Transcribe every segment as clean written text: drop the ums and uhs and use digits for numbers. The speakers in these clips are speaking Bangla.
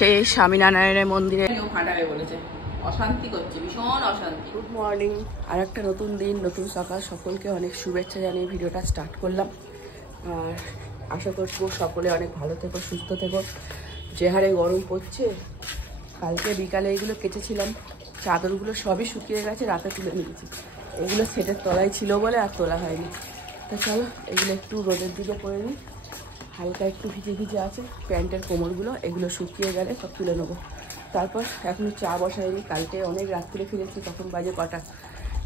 সেই স্বামীনারায়ণের মন্দিরে ফাটাবে বলেছে, অশান্তি করছে, ভীষণ অশান্তি। গুড মর্নিং, আর একটা নতুন দিন, নতুন সকাল। সকলকে অনেক শুভেচ্ছা জানিয়ে ভিডিওটা স্টার্ট করলাম। আর আশা করবো সকলে অনেক ভালো থেকো, সুস্থ থেকো। যে হারে গরম পড়ছে, কালকে বিকালে এইগুলো কেচেছিলাম, চাদরগুলো সবই শুকিয়ে গেছে, রাতে তুলে নিয়েছি। এগুলো সেটের তলায় ছিল বলে আর তোলা হয়নি। তো চলো এগুলো একটু রোদের দিকে করে নিই। হালকা একটু ভিজে ভিজে আছে প্যান্টের কোমরগুলো, এগুলো শুকিয়ে গেলে সব তুলে নেবো। তারপর এখনও চা বসাইনি, কালকে অনেক রাত্রে ফিরেছি, তখন বাজে কটা,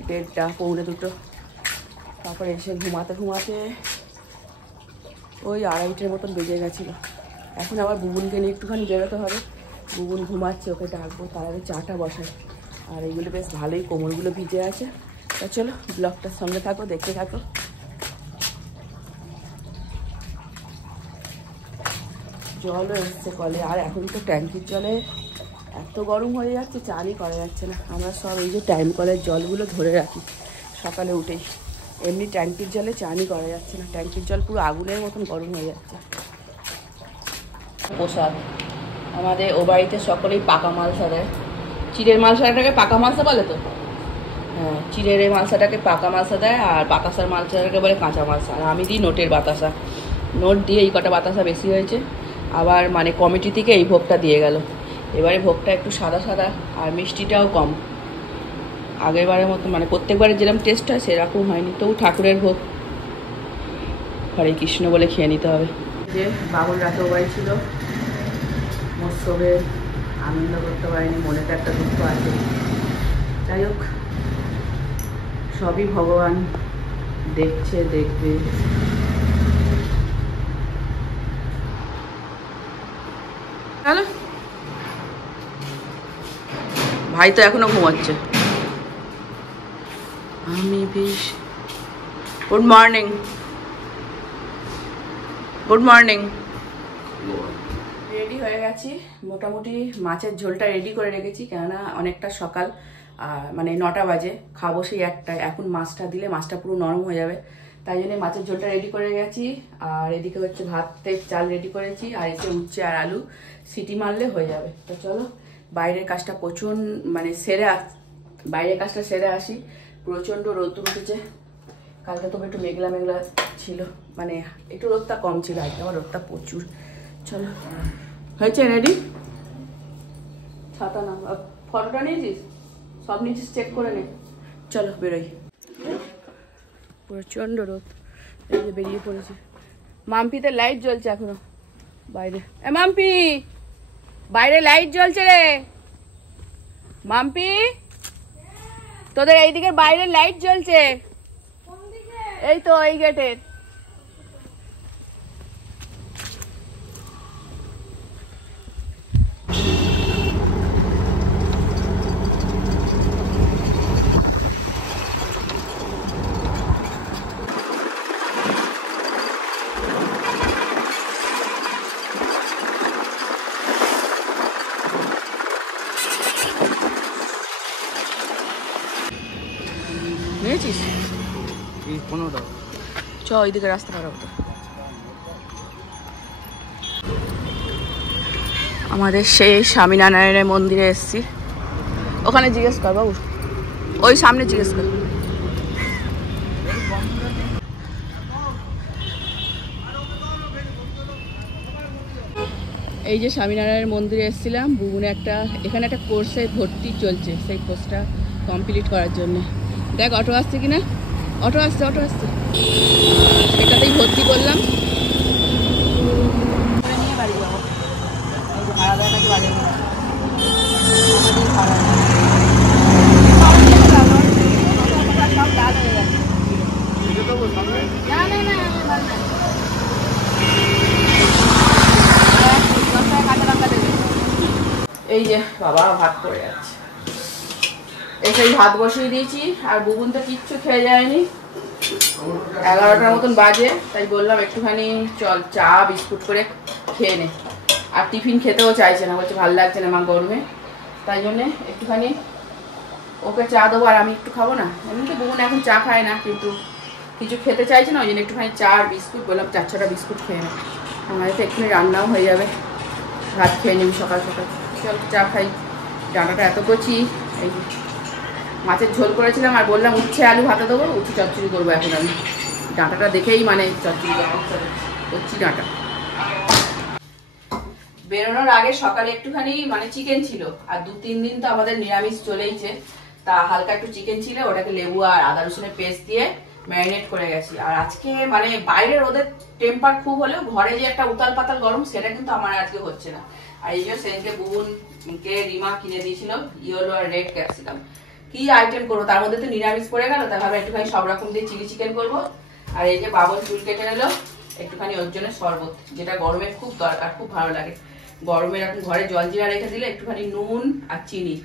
1:30 পৌনে 2। তারপর এসে ঘুমাতে ঘুমাতে ওই 2:30টার মতন বেজে গেছিলো। এখন আবার বুবুনকে নিয়ে একটুখানি বেরোতে হবে। বুবুন ঘুমাচ্ছে, ওকে ডাকবো, তার আগে চাটা বসাই। আর এইগুলো বেশ ভালোই, কোমরগুলো ভিজে আছে। তা চলো ব্লগটার সঙ্গে থাকো, দেখতে থাকো। জলও এসছে কলে, আর এখন তো ট্যাঙ্কির জলে এত গরম হয়ে যাচ্ছে, চানই করা যাচ্ছে না। আমরা সব এই যে টাইম কলের জলগুলো ধরে রাখি সকালে উঠেই, এমনি ট্যাঙ্কির জলে চানই করা যাচ্ছে না। ট্যাঙ্কির জল পুরো আগুনের মতন গরম হয়ে যাচ্ছে। প্রসাদ আমাদের ও বাড়িতে সকলেই পাকা মালসা দেয়। চিড়ের মালসাটাকে পাকা মালসা বলে তো? হ্যাঁ, চিড়ের এই মালসাটাকে পাকা মালসা দেয়, আর বাতাসার মালসাটাকে বলে কাঁচা মালসা। আর আমি দিই নোটের বাতাসা। নোট দিয়ে এই কটা বাতাসা বেশি হয়েছে। আবার মানে কমিটি থেকে এই ভোগটা দিয়ে গেল। এবারে ভোগটা একটু সাদা সাদা, আর মিষ্টিটাও কম। আগেরবারের মতো মানে প্রত্যেকবারের যেরকম টেস্ট হয় সেরকম হয়নি, তবু ঠাকুরের ভোগ, হরে কৃষ্ণ বলে খেয়ে নিতে হবে। যে বাবুর রাতেও বাড়ি ছিল, মৎসবে আনন্দ করতে পারিনি, মনে তো একটা দুঃখ আছে। যাই হোক, সবই ভগবান দেখছে, দেখবে। হ্যালো, ভাই তো এখনো ঘুমাচ্ছে। আমি বেশ good morning, good morning. Ready হয়ে গেছি, মোটামুটি মাছের ঝোলটা রেডি করে রেখেছি, কেননা অনেকটা সকাল, মানে 9টা বাজে, খাবো সেই 1টায়। এখন মাছটা দিলে মাছটা পুরো নরম হয়ে যাবে, তাই জন্য মাছের ঝোলটা রেডি করে গেছি। আর এদিকে হচ্ছে ভাতের চাল রেডি করেছি, আর এসে উচ্ছে আর আলু সিটি মারলে হয়ে যাবে। তো চলো বাইরের কাজটা প্রচণ্ড মানে বাইরের কাজটা সেরে আসি। প্রচণ্ড রোদ উঠেছে, কালকে তবে একটু মেঘলা মেঘলা ছিল, মানে একটু রোদটা কম ছিল, আজকে আবার রোদটা প্রচুর। চলো হয়েছে রেডি? ছাতা না, ফটোটা নিয়েছিস? সব নিয়েছিস, চেক করে নে। চলো বেরোই। প্রচণ্ড রোদ, এই যে বেরিয়ে পড়েছি। মাম্পিতে লাইট জ্বলছে এখনো বাইরে। মাম্পি, বাইরে লাইট জ্বলছে রে। মাম্পি, তোদের এইদিকে বাইরে লাইট জ্বলছে। এই তো এই গেটের। নিয়েছিস? চ ওইদিকে রাস্তা খারাপ তো। আমাদের সেই স্বামীনারায়ণের মন্দিরে এসছি। ওখানে জিজ্ঞেস কর বাবু, ওই সামনে জিজ্ঞেস কর। এই যে স্বামীনারায়ণ মন্দিরে এসেছিলাম, বুবুনে এখানে একটা কোর্সে ভর্তি চলছে, সেই কোর্সটা কমপ্লিট করার জন্য। দেখ অটো আসছে কিনা, অটো আসছে, অটো আসছে, সেটাতেই ভর্তি করলাম। নিয়ে বাড়ি যাবো, ভাড়া দেয় নাকি বাড়ি সব লাল হয়ে গেছে। না না না, এই যে বাবা ভাত করে যাচ্ছে, এসেই ভাত বসিয়ে দিয়েছি। আর বুবুন তো কিচ্ছু খেয়ে যায়নি, 11টার মতন বাজে, তাই বললাম একটুখানি চল চা বিস্কুট করে খেয়ে নে। আর টিফিন খেতেও চাইছে না, বলছে ভালো লাগছে না মা গরমে, তাই জন্যে একটুখানি ওকে চা দেবো, আর আমি একটু খাবো না। এমনিতে বুবুন এখন চা খায় না, কিন্তু কিছু খেতে চাইছে না, ওই জন্য একটুখানি চা আর বিস্কুট, বললাম 4-6টা বিস্কুট খেয়ে নে, আমাদের তো এক্ষুনি রান্নাও হয়ে যাবে। ভাত খেয়ে নিবি সকাল সকাল। চল চা খাই। ডাঁটাটা এত কচি, এই মাছের ঝোল করেছিলাম আর বললাম উচ্ছে আলু ভাতে দেবো, উচ্ছে চচ্চড়ি করবো এখন আমি। ডাঁটাটা দেখেই মানে চচ্চড়ি করছি ডাঁটা। বেরোনোর আগে সকালে একটুখানি মানে চিকেন ছিল, আর 2-3 দিন তো আমাদের নিরামিষ চলেইছে, তা হালকা একটু চিকেন ছিল, ওটাকে লেবু আর আদা রসুনের পেস্ট দিয়ে ম্যারিনেট করে গেছি। আর আজকে মানে বাইরের ওদের টেম্পার খুব হলেও ঘরে যে একটা উতাল পাতাল গরম সেটা কিন্তু আমার আজকে হচ্ছে না। আর এই যে সেদিনকে বুবুনকে রিমা কিনে দিয়েছিল ইয়েলো আর রেড ক্যাপসিকাম, কি আইটেম করবো, তার মধ্যে তো নিরামিষ পড়ে গেল, তাই ভাবে একটুখানি সব রকম দিয়ে চিলি চিকেন করবো। আর এই যে বাবন চুল কেটে নিল, একটুখানি ওর জন্য শরবত, যেটা গরমে খুব দরকার, খুব ভালো লাগে গরমে। এখন ঘরে জলজিরা রেখে দিলে একটুখানি নুন আর চিনি,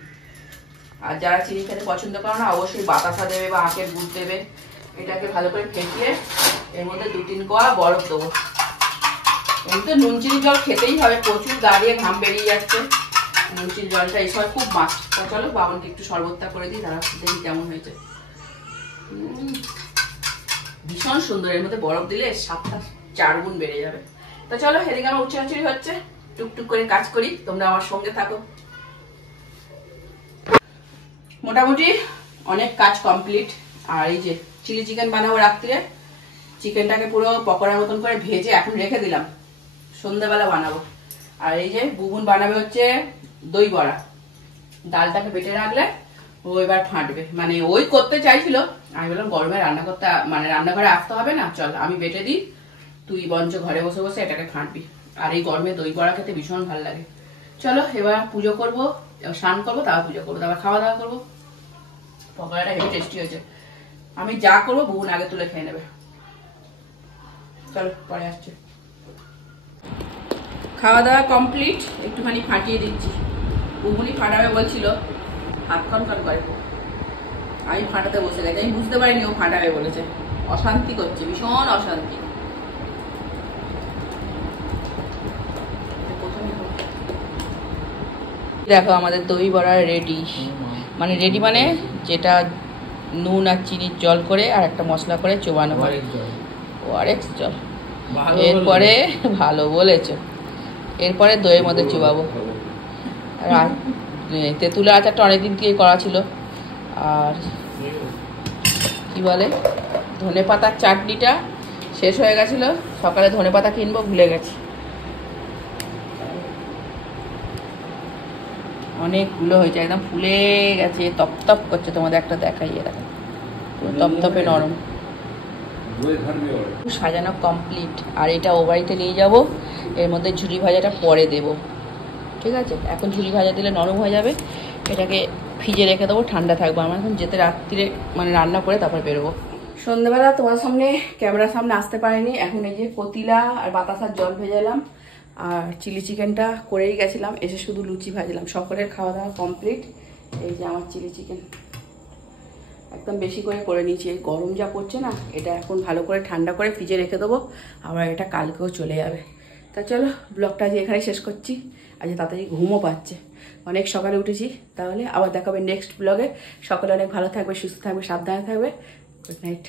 আর যারা চিনি খেতে পছন্দ করে না অবশ্যই বাতাসা দেবে বা আখের গুড় দেবে। এটাকে ভালো করে ফেটিয়ে এর মধ্যে 2-3 কোয়া বরফ দেবো। এমনি নুন চিনি জল খেতেই হবে, প্রচুর গা দিয়ে ঘাম বেরিয়ে যাচ্ছে, নুন চিনি জলটা এই সময় খুব মাছ। তা চলো বাবনকে একটু শরবতটা করে দিই, তারা দেখি কেমন হয়েছে। ভীষণ সুন্দর, এর মধ্যে বরফ দিলে স্বাদটা 4 গুণ বেড়ে যাবে। তা চলো এদিকে আমার উচ্ছে চচ্চড়ি হচ্ছে, টুকটুক করে কাজ করি, তোমরা আমার সঙ্গে থাকো। মোটামুটি অনেক কাজ কমপ্লিট। আর এই যে চিলি চিকেন বানাবো রাত্রে, চিকেনটাকে পুরো পকোড়ার মতন করে ভেজে এখন রেখে দিলাম, সন্ধ্যাবেলা বানাবো। আর এই যে বুবুন বানাবে হচ্ছে দই বড়া, ডালটাকে বেটে রাখলে ও এবার ফাটবে, মানে ওই করতে চাইছিল, আমি বললাম গরমে রান্না করতে মানে রান্নাঘরে আসতে হবে না, চল আমি বেটে দিই, তুই বঞ্চ ঘরে বসে বসে এটাকে ফাটবি। আর এই গরমে দই বড়া খেতে ভীষণ ভালো লাগে। চলো এবার পুজো করবো, স্নান করবো, তারপর পুজো করবো, তারপর খাওয়া দাওয়া করবো। পকোড়াটা হেভি টেস্টি হয়েছে, আমি যা করবো বুবুন আগে তুলে খেয়ে নেবে। চলো পরে আসছে। খাওয়া দাওয়া কমপ্লিট, একটুখানি ফাটিয়ে দিচ্ছি, বুবুনি ফাটাবে বলছিল, হাত কনকন করে, আমি ফাটাতে বসে গেছি, আমি বুঝতে পারিনি ও ফাটাবে বলেছে। অশান্তি করছে, ভীষণ অশান্তি। দেখো আমাদের দই বড়া রেডি, মানে রেডি মানে যেটা নুন আর চিনির জল করে আর একটা মশলা করে চোবানো হয়, ওআরএক্স জল। এরপরে ভালো বলেছ, এরপরে দইয়ের মধ্যে চোবাবো। আর তেঁতুলের আচারটা অনেকদিন থেকে করা ছিল, আর কি বলে ধনে পাতার চাটনিটা শেষ হয়ে গেছিল, সকালে ধনে পাতা কিনবো ভুলে গেছি, অনেকগুলো হয়েছে, একদম ফুলে গেছে, তপতপ করছে। তোমাদের একটা দেখাই, এরকম তপতপে নরম। সাজানো কমপ্লিট। আর এটা ও বাড়িতে নিয়ে যাবো, এর মধ্যে ঝুরি ভাজাটা পরে দেব, ঠিক আছে? এখন ঝুরি ভাজা দিলে নরম হয়ে যাবে, এটাকে ফ্রিজে রেখে দেবো, ঠান্ডা থাকবো। আমরা এখন যেতে রাত্রিরে মানে রান্না করে তারপর বেরোবো। সন্ধ্যেবেলা তোমার সামনে ক্যামেরার সামনে আসতে পারিনি, এখন এই যে পতিলা আর বাতাসার জল ভেজালাম, আর চিলি চিকেনটা করেই গেছিলাম, এসে শুধু লুচি ভাজলাম। সকলের খাওয়া দাওয়া কমপ্লিট। এই যে আমার চিলি চিকেন একদম বেশি করে নিয়েছি, এই গরম যা পড়ছে না, এটা এখন ভালো করে ঠান্ডা করে ফ্রিজে রেখে দেবো, আবার এটা কালকেও চলে যাবে। তা চলো ব্লগটা আজ এখানে শেষ করছি, আজ তাড়াতাড়ি ঘুমও পাচ্ছে, অনেক সকালে উঠেছি। তাহলে আবার দেখাবে নেক্সট ব্লগে। সকলে অনেক ভালো থাকবে, সুস্থ থাকবে, সাবধানে থাকবে। Good night.